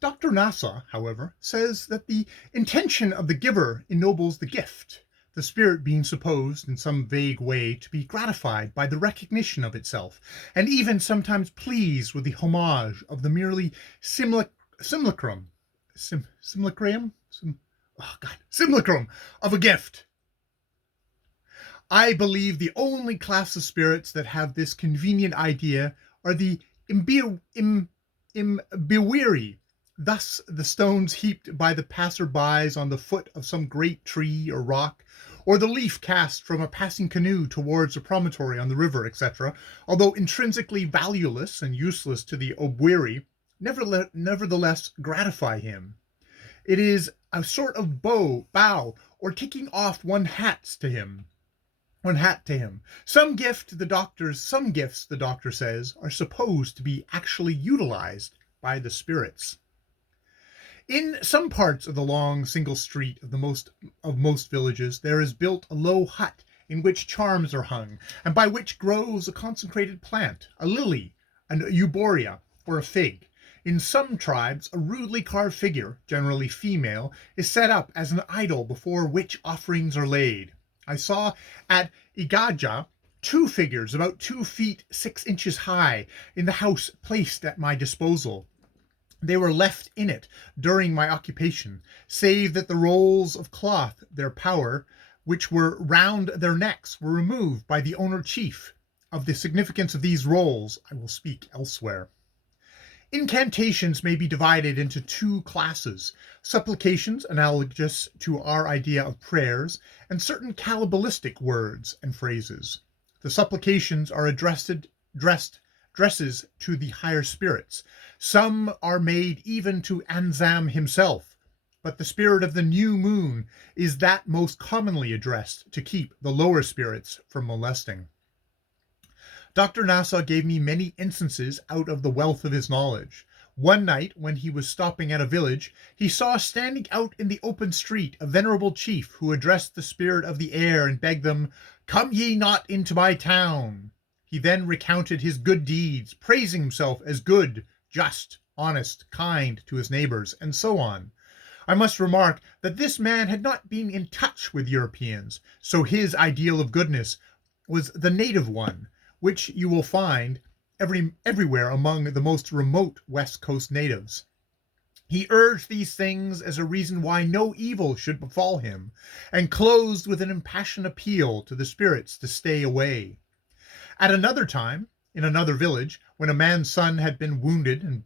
Dr. Nassau, however, says that the intention of the giver ennobles the gift, the spirit being supposed in some vague way to be gratified by the recognition of itself, and even sometimes pleased with the homage of the merely simulacrum, simulacrum, simulacrum of a gift. I believe the only class of spirits that have this convenient idea are the imbewiri. Thus, the stones heaped by the passer-bys on the foot of some great tree or rock, or the leaf cast from a passing canoe towards a promontory on the river, etc., although intrinsically valueless and useless to the obwiri, nevertheless gratify him. It is a sort of bow, or taking off one hat to him. Some gifts, the doctor says, are supposed to be actually utilized by the spirits. In some parts of the long single street of most villages, there is built a low hut in which charms are hung, and by which grows a consecrated plant, a lily, an euboria, or a fig. In some tribes, a rudely carved figure, generally female, is set up as an idol before which offerings are laid. I saw at Igaja 2 figures about 2 feet 6 inches high in the house placed at my disposal. They were left in it during my occupation, save that the rolls of cloth, their power, which were round their necks, were removed by the owner chief. Of the significance of these rolls I will speak elsewhere. Incantations may be divided into 2 classes: supplications, analogous to our idea of prayers, and certain cabalistic words and phrases. The supplications are dresses to the higher spirits. Some are made even to Anzam himself, but the spirit of the new moon is that most commonly addressed to keep the lower spirits from molesting. Dr. Nassau gave me many instances out of the wealth of his knowledge. One night, when he was stopping at a village, he saw standing out in the open street a venerable chief who addressed the spirit of the air and begged them, "Come ye not into my town." He then recounted his good deeds, praising himself as good, just, honest, kind to his neighbors, and so on. I must remark that this man had not been in touch with Europeans, so his ideal of goodness was the native one, which you will find everywhere among the most remote West Coast natives. He urged these things as a reason why no evil should befall him, and closed with an impassioned appeal to the spirits to stay away. At another time, in another village, when a man's son had been wounded and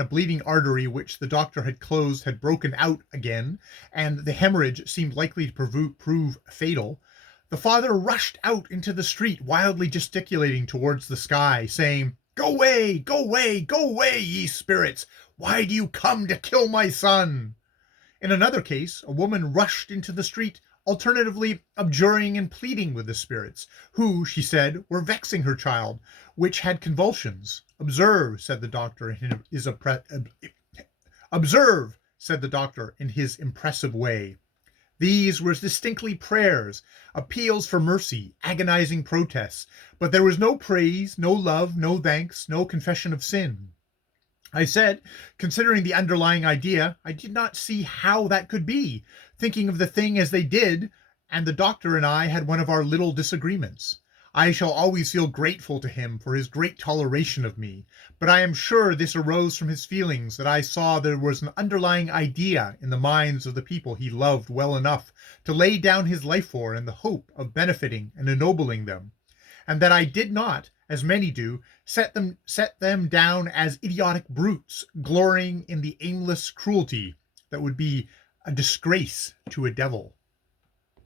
a bleeding artery which the doctor had closed had broken out again, and the hemorrhage seemed likely to prove fatal, the father rushed out into the street, wildly gesticulating towards the sky, saying, "Go away, go away, go away, ye spirits! Why do you come to kill my son?" In another case, a woman rushed into the street, alternatively abjuring and pleading with the spirits, who, she said, were vexing her child, which had convulsions. "Observe," said the doctor in his impressive way. These were distinctly prayers, appeals for mercy, agonizing protests, but there was no praise, no love, no thanks, no confession of sin. I said, considering the underlying idea, I did not see how that could be, thinking of the thing as they did, and the doctor and I had one of our little disagreements. I shall always feel grateful to him for his great toleration of me, but I am sure this arose from his feelings that I saw there was an underlying idea in the minds of the people he loved well enough to lay down his life for in the hope of benefiting and ennobling them, and that I did not, as many do, set them down as idiotic brutes, glorying in the aimless cruelty that would be a disgrace to a devil.